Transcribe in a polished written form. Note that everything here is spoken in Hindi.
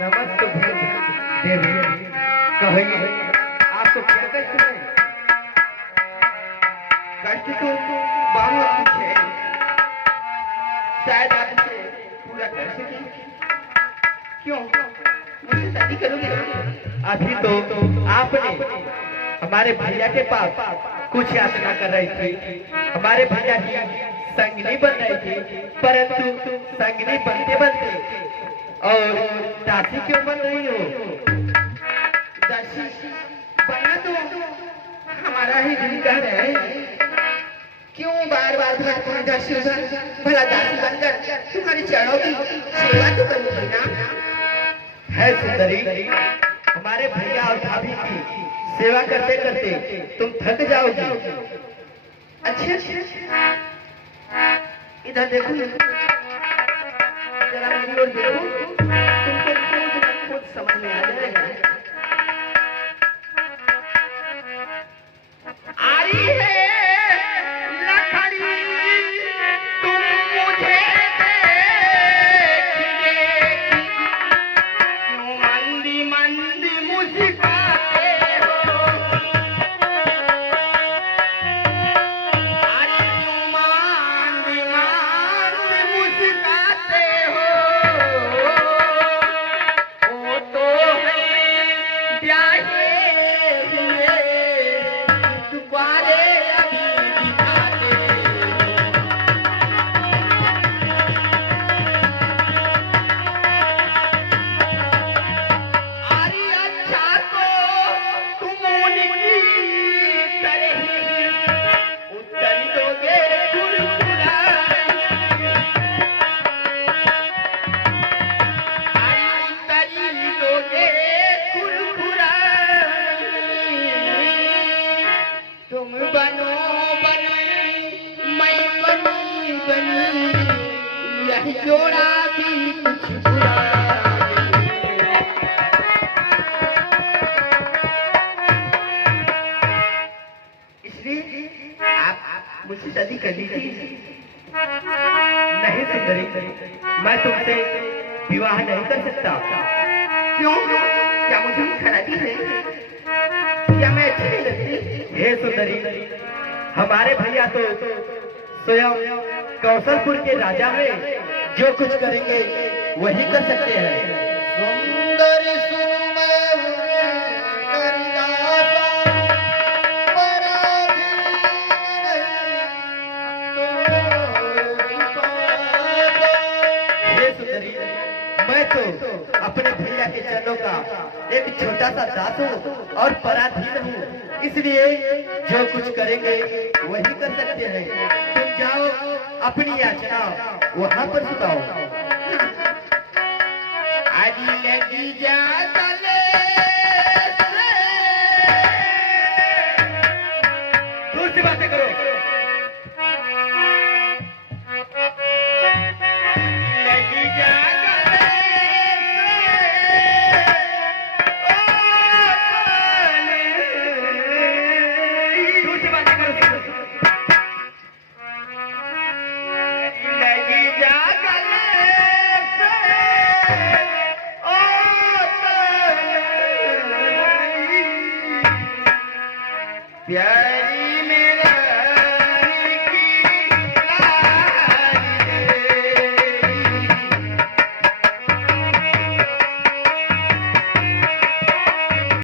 नमस्ते देवी। कहिए आपको क्या कष्ट है? कष्ट तो बहुत कुछ है, शायद आप इसे पूरा कर सकें। क्यों, मुझसे शादी करोगे ना? अभी तो आपने हमारे भैया के पास कुछ याचना कर रही थी। हमारे भैया की संगनी बन रही थी, परंतु संगनी बनते बनते और दासी क्यों बन रही हो? दासी बनना तो हमारा ही दिल कर रहा है। क्यों बार बार भागते दासी बन? भला दासी बनकर तुम्हारे चरणों की सेवा तो करूंगी ना। है सुंदरी, हमारे भैया और भाभी की सेवा करते करते तुम थक जाओगी। अच्छा, इधर देखो, जरा मेरी ओर देखो, तुमको खुद समझ में आ जाएगा। आ रही है लखड़ी, तुम मुझे देखिए, क्यों मंदी मंदी मुस्कुराते हो? अरे क्यों मंदी मंदी मुस्कुराते हो? वो तो है ब्याहे हुए, दुबारे अभी दिखाते। अरे अच्छा तो तुम उनकी तरह ही उत्तर दोगे कुरकुराई। अरे उत्तर दोगे कुरकुराई। तुम बनो बनी, मैं बनी बनी, यह जोड़ा भी कुछ बुरा नहीं। इसलिए आप मुझसे शादी कर लीजिए। नहीं सुंदरी, मैं तुमसे विवाह नहीं कर सकता। क्यों, क्या मुझे खराबी है? क्या मैं अच्छी नहीं लगती? हे सुंदरी, हमारे भैया तो स्वयं कौशलपुर के राजा हैं, जो कुछ करेंगे वही कर सकते हैं। सुंदर सुमन करदाता, पराधीन नहीं तो पाता। हे सुंदरी, मैं तो अपने भैया के चरणों का एक छोटा सा दास हूँ और पराधीन हूँ, इसलिए जो कुछ करेंगे वही कर सकते हैं। तुम जाओ, अपनी याचना वहां पर सुनाओ। आदि लगी जा तले से, दूर से बातें करो। लगी जा तले से, दूर से बातें करो। लगी जा गले से, ओ तले, प्यार